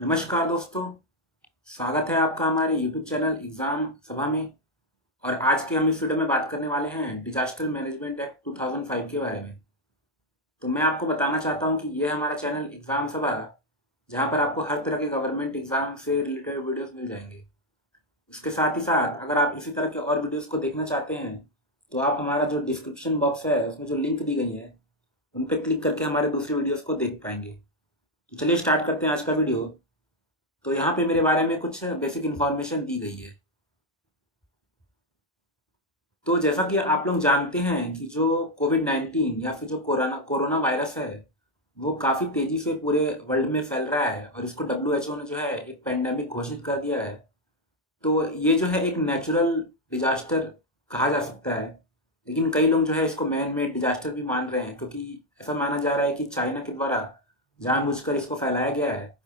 नमस्कार दोस्तों। स्वागत है आपका हमारे YouTube चैनल एग्जाम सभा में। और आज के हम इस वीडियो में बात करने वाले हैं डिजास्टर मैनेजमेंट एक्ट 2005 के बारे में। तो मैं आपको बताना चाहता हूं कि यह हमारा चैनल एग्जाम सभा, जहां पर आपको हर तरह के गवर्नमेंट एग्जाम से रिलेटेड वीडियोस मिल जाएंगे। उसके साथ ही साथ अगर आप इसी तरह के और वीडियोस को देखना चाहते हैं तो आप हमारा जो डिस्क्रिप्शन बॉक्स है उसमें जो लिंक दी गई है उन पर क्लिक करके हमारे दूसरे वीडियोस को देख पाएंगे। तो चलिए स्टार्ट करते हैं आज का वीडियो। तो यहाँ पे मेरे बारे में कुछ बेसिक इन्फॉर्मेशन दी गई है। तो जैसा कि आप लोग जानते हैं कि जो कोविड-19 या फिर जो कोरोना कोरोना वायरस है वो काफी तेजी से पूरे वर्ल्ड में फैल रहा है और इसको WHO ने जो है एक पेंडेमिक घोषित कर दिया है। तो ये जो है एक नेचुरल डिजास्टर कहा जा सकता है, लेकिन कई लोग जो है इसको मैन मेड डिजास्टर भी मान रहे हैं, क्योंकि ऐसा माना जा रहा है कि चाइना के द्वारा जानबूझकर इसको फैलाया गया है।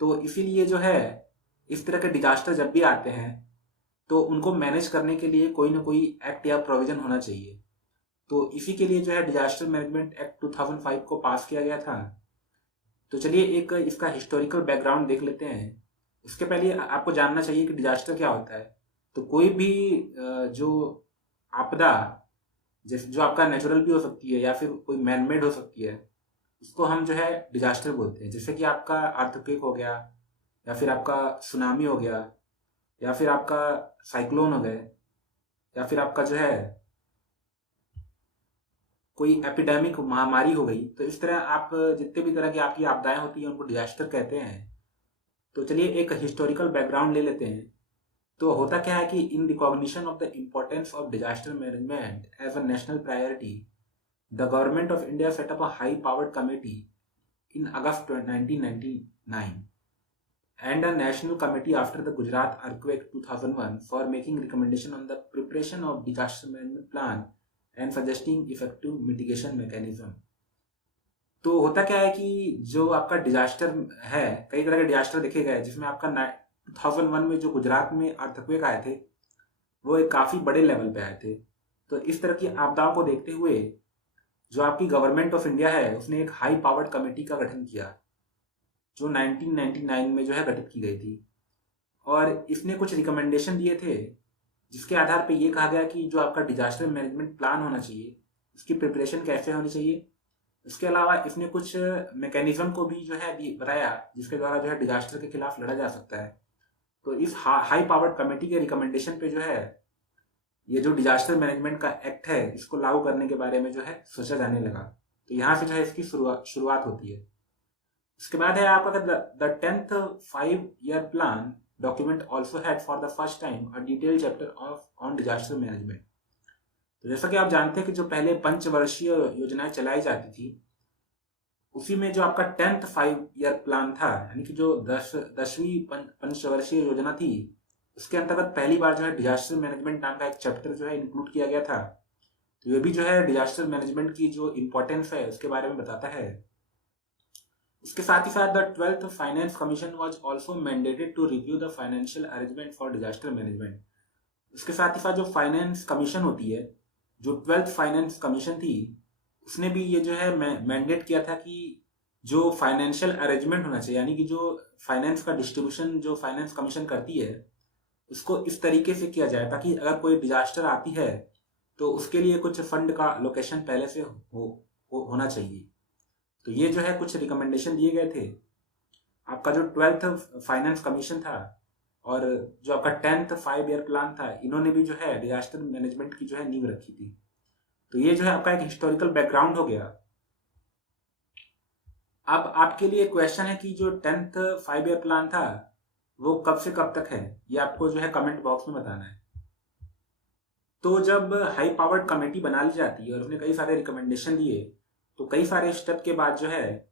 तो इसीलिए जो है इस तरह के डिजास्टर जब भी आते हैं तो उनको मैनेज करने के लिए कोई ना कोई एक्ट या प्रोविजन होना चाहिए। तो इसी के लिए जो है डिजास्टर मैनेजमेंट एक्ट 2005 को पास किया गया था। तो चलिए एक इसका हिस्टोरिकल बैकग्राउंड देख लेते हैं। उसके पहले आपको जानना चाहिए कि डिजास्टर क्या होता है। तो कोई भी जो आपदा, जैसे जो आपका नेचुरल भी हो सकती है या फिर कोई मैनमेड हो सकती है, उसको हम जो है डिजास्टर बोलते हैं। जैसे कि आपका अर्थक्वेक हो गया, या फिर आपका सुनामी हो गया, या फिर आपका साइक्लोन हो गए, या फिर आपका जो है कोई एपिडेमिक महामारी हो गई। तो इस तरह आप जितने भी तरह की आपकी आपदाएं होती हैं उनको डिजास्टर कहते हैं। तो चलिए एक हिस्टोरिकल बैकग्राउंड ले लेते हैं। तो होता क्या है कि in recognition of the importance of disaster management as a national priority, the government of India set up a high powered committee in August 1999 and a national committee after the Gujarat earthquake 2001 for making recommendation on the preparation of disaster management plan and suggesting effective mitigation mechanism। तो होता क्या है कि जो आपका disaster है, कई तरह के डिजास्टर देखे गए जिसमें आपका 2001 में जो गुजरात में अर्थक्वेक आए थे वो एक काफी बड़े लेवल पे आए थे। तो इस तरह की आपदाओं को देखते हुए जो आपकी गवर्नमेंट ऑफ इंडिया है उसने एक हाई पावर्ड कमेटी का गठन किया, जो 1999 में जो है गठित की गई थी। और इसने कुछ रिकमेंडेशन दिए थे जिसके आधार पे ये कहा गया कि जो आपका डिजास्टर मैनेजमेंट प्लान होना चाहिए उसकी प्रिपरेशन कैसे होनी चाहिए। इसके अलावा इसने कुछ मैकेनिज्म को भी जो है बताया जिसके द्वारा जो है डिजास्टर के खिलाफ लड़ा जा सकता है। तो इस हाई पावर्ड कमेटी के रिकमेंडेशन पे जो है ये जो डिजास्टर मैनेजमेंट का एक्ट है इसको लागू करने के बारे में जो है सोचा जाने लगा। तो यहाँ से जो है इसकी शुरुआत होती है। उसके बाद है आपका the 10th 5-year plan document also had for the first time a detail chapter of on disaster management. तो जैसा कि आप जानते हैं कि जो पहले पंचवर्षीय योजनाएं चलाई जाती थी उसी में जो आपका 10th 5-year प्लान था, यानी कि जो 10वीं पंचवर्षीय योजना थी, उसके अंतर्गत पहली बार जो है डिजास्टर मैनेजमेंट नाम का एक चैप्टर जो है इंक्लूड किया गया था। तो ये भी जो है डिजास्टर मैनेजमेंट की जो इम्पोर्टेंस है उसके बारे में बताता है। इसके साथ ही साथ the 12th finance commission was also mandated to review the financial arrangement for disaster management. इसके साथ ही साथ जो फाइनेंस कमीशन होती है, जो 12th फाइनेंस कमीशन थी, उसने भी ये जो है मैंडेट किया था कि जो फाइनेंशियल अरेंजमेंट होना चाहिए, यानी कि जो फाइनेंस का डिस्ट्रीब्यूशन जो फाइनेंस कमीशन करती है उसको इस तरीके से किया जाए ताकि अगर कोई डिजास्टर आती है तो उसके लिए कुछ फंड का लोकेशन पहले से होना चाहिए। तो ये जो है कुछ रिकमेंडेशन दिए गए थे। आपका जो 12th फाइनेंस कमीशन था और जो आपका 10th 5-year प्लान था, इन्होंने भी जो है डिजास्टर मैनेजमेंट की जो है नींव रखी थी। तो ये जो है आपका एक हिस्टोरिकल बैकग्राउंड हो गया। अब आपके लिए क्वेश्चन है कि जो 10th 5-year प्लान था वो कब से कब तक है, ये आपको जो है कमेंट बॉक्स में बताना है। तो जब हाई पावर्ड कमेटी बना ली जाती है और उसने कई सारे रिकमेंडेशन दिए, तो कई सारे स्टेप के बाद जो है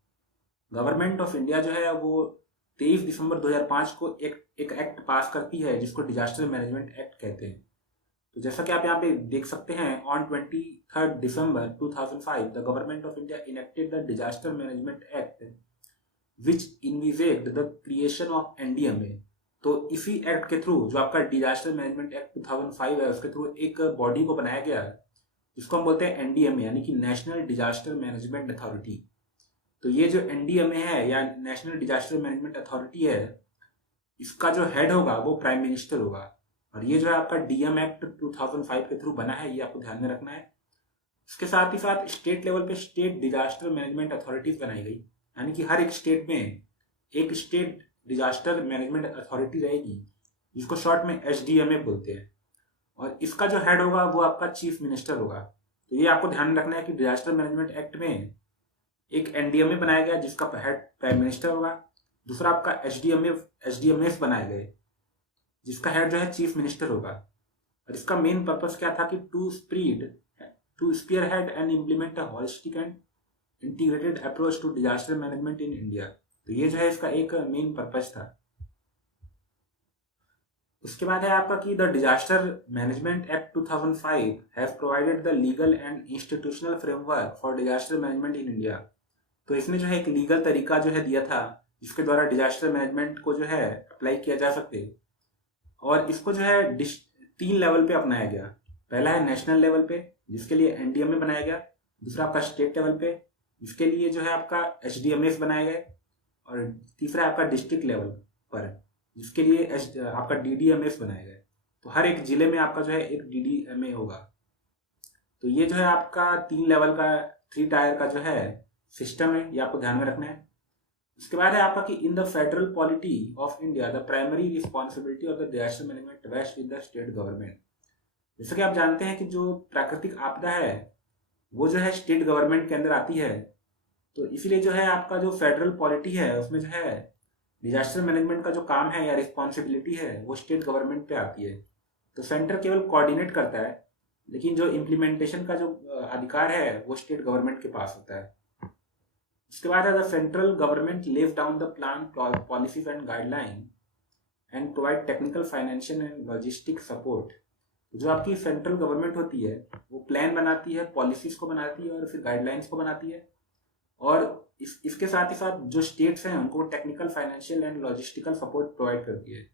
गवर्नमेंट ऑफ इंडिया जो है वो 23 दिसंबर 2005 को एक एक्ट पास करती है जिसको डिजास्टर मैनेजमेंट एक्ट कहते हैं। तो जैसा कि आप यहाँ पे देख सकते हैं, on 23 December 2005 the government of India enacted the disaster management act which envisaged the creation of NDMA. तो इसी एक्ट के थ्रू जो आपका डिजास्टर मैनेजमेंट एक्ट 2005 है उसके थ्रू एक बॉडी को बनाया गया जिसको हम बोलते हैं एनडीएमए, यानी कि नेशनल डिजास्टर मैनेजमेंट अथॉरिटी। तो ये जो एनडीएमए है या नेशनल डिजास्टर मैनेजमेंट अथॉरिटी है, इसका जो हेड होगा वो प्राइम मिनिस्टर होगा। और ये जो है आपका डीएम एक्ट 2005 के थ्रू बना है, ये आपको ध्यान में रखना है। इसके साथ ही साथ स्टेट लेवल पे स्टेट डिजास्टर मैनेजमेंट अथॉरिटीज बनाई गई, यानी कि हर एक स्टेट में एक स्टेट डिजास्टर मैनेजमेंट अथॉरिटी रहेगी, जिसको शॉर्ट में एसडीएमए बोलते हैं। और इसका जो हेड होगा वो आपका चीफ मिनिस्टर होगा। तो ये आपको ध्यान रखना है कि डिजास्टर मैनेजमेंट एक्ट में एक एनडीएमए बनाया गया जिसका हेड प्राइम मिनिस्टर होगा, दूसरा आपका एसडीएमएस बनाए गए जिसका हेड जो है चीफ मिनिस्टर होगा। और इसका मेन पर्पस क्या था कि to spearhead and implement a holistic and integrated approach to disaster management in India. तो ये जो है इसका एक मेन पर्पस था। उसके बाद है आपका कि the disaster management act 2005 have provided the legal and institutional framework for disaster management in India. तो इसने जो है एक लीगल तरीका जो है दिया था जिसके द्वारा डिजास्टर मैनेजमेंट को जो है अप्लाई किया जा सके। और इसको जो है 3 लेवल पे अपनाया गया। पहला है नेशनल लेवल पे जिसके लिए एनडीएमए बनाया गया, दूसरा आपका स्टेट लेवल पे जिसके लिए जो है आपका एचडीएमएस बनाए गए, और तीसरा आपका डिस्ट्रिक्ट लेवल पर जिसके लिए आपका डीडीएमएस बनाए गए। तो हर एक जिले में आपका जो है एक डीडीएमए होगा। तो ये जो है आपका 3 लेवल का 3 टायर का जो है सिस्टम है, ये आपको ध्यान में रखना है। उसके बाद है आपका कि in the federal polity of India the primary responsibility of the disaster management vests with the state government. जैसे कि आप जानते हैं कि जो प्राकृतिक आपदा है वो जो है स्टेट गवर्नमेंट के अंदर आती है। तो इसीलिए जो है आपका जो फेडरल पॉलिटी है उसमें जो है डिजास्टर मैनेजमेंट का जो काम है या रिस्पॉन्सिबिलिटी है वो स्टेट गवर्नमेंट पे आती है। तो सेंटर केवल कोऑर्डिनेट करता है, लेकिन जो इम्प्लीमेंटेशन का जो अधिकार है वो स्टेट गवर्नमेंट के पास होता है। उसके बाद है the central government lays down the plan policies and guideline and provide technical financial and logistic support. जो आपकी सेंट्रल गवर्नमेंट होती है वो प्लान बनाती है, पॉलिसीज को बनाती है और फिर गाइडलाइंस को बनाती है, और इसके साथ ही साथ जो स्टेट्स हैं उनको technical financial and logistical support provide करती है।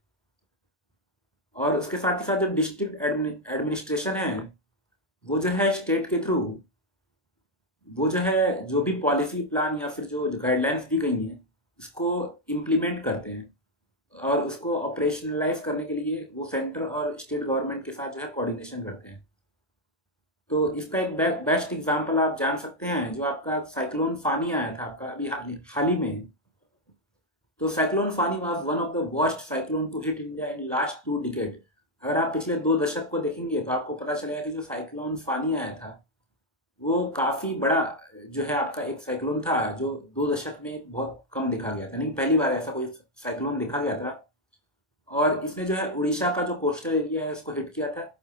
और उसके साथ ही साथ जो डिस्ट्रिक्ट एडमिनिस्ट्रेशन है वो जो है स्टेट के थ्रू वो जो है जो भी पॉलिसी प्लान या फिर जो गाइडलाइंस दी गई हैं उसको इम्प्लीमेंट करते हैं, और उसको ऑपरेशनलाइज करने के लिए वो सेंटर और स्टेट गवर्नमेंट के साथ जो है कोऑर्डिनेशन करते हैं। तो इसका एक बेस्ट एग्जांपल आप जान सकते हैं जो आपका साइक्लोन फानी आया था आपका अभी हाल ही में। तो cyclone Fani was one of the worst cyclone to hit India in last 2 decade. अगर आप पिछले 2 दशक को देखेंगे तो आपको पता चलेगा कि जो साइक्लोन फानी आया था वो काफी बड़ा जो है आपका एक साइक्लोन था जो 2 दशक में बहुत कम देखा गया था, नहीं पहली बार ऐसा कोई साइक्लोन देखा गया था। और इसने जो है उड़ीसा का जो कोस्टल एरिया है उसको हिट किया था।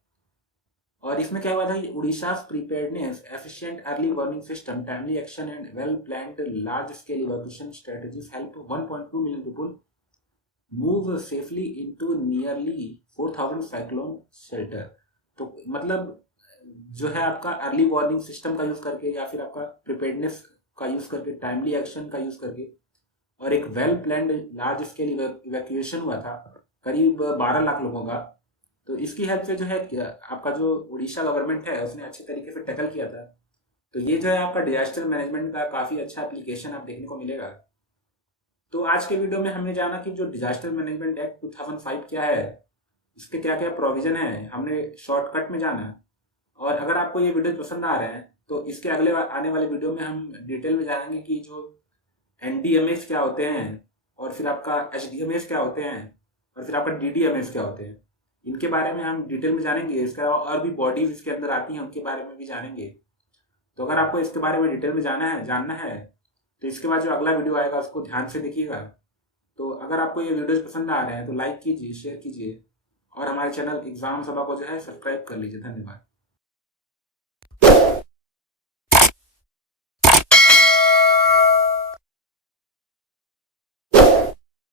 और इसमें क्या हुआ था कि Orissa preparedness, efficient early warning system, timely action and well planned large scale evacuation strategies help 1.2 million people move safely into nearly 4000 cyclone shelter. तो मतलब जो है आपका अर्ली वार्निंग सिस्टम का यूज करके या फिर आपका प्रिपेयर्डनेस का यूज करके, टाइमली एक्शन का यूज करके, और एक well planned large scale evacuation हुआ था करीब 12 लाख लोगों का। तो इसकी हेल्प से जो है आपका जो उड़ीसा गवर्नमेंट है उसने अच्छे तरीके से टैकल किया था। तो ये जो है आपका डिजास्टर मैनेजमेंट का काफी अच्छा एप्लीकेशन आप देखने को मिलेगा। तो आज के वीडियो में हमने जाना कि जो डिजास्टर मैनेजमेंट एक्ट 2005 क्या है, इसके क्या क्या प्रोविजन है, हमने शॉर्टकट में जाना। और अगर आपको ये वीडियो पसंद आ रहे हैं तो इसके अगले आने वाले वीडियो में हम डिटेल में जानेंगे कि जो एनडीएमएस क्या होते हैं, और फिर आपका एचडीएमएस क्या होते हैं, और फिर आपका डीडीएमएस क्या होते हैं। इनके बारे में हम डिटेल में जानेंगे। इसके अलावा और भी बॉडीज इसके अंदर आती हैं उनके बारे में भी जानेंगे। तो अगर आपको इसके बारे में डिटेल में जानना है तो इसके बाद जो अगला वीडियो आएगा उसको ध्यान से देखिएगा। तो अगर आपको ये वीडियोस पसंद आ रहे हैं तो लाइक कीजिए, शेयर कीजिए, और हमारे चैनल एग्जाम सभा को जो है सब्सक्राइब कर लीजिए। धन्यवाद।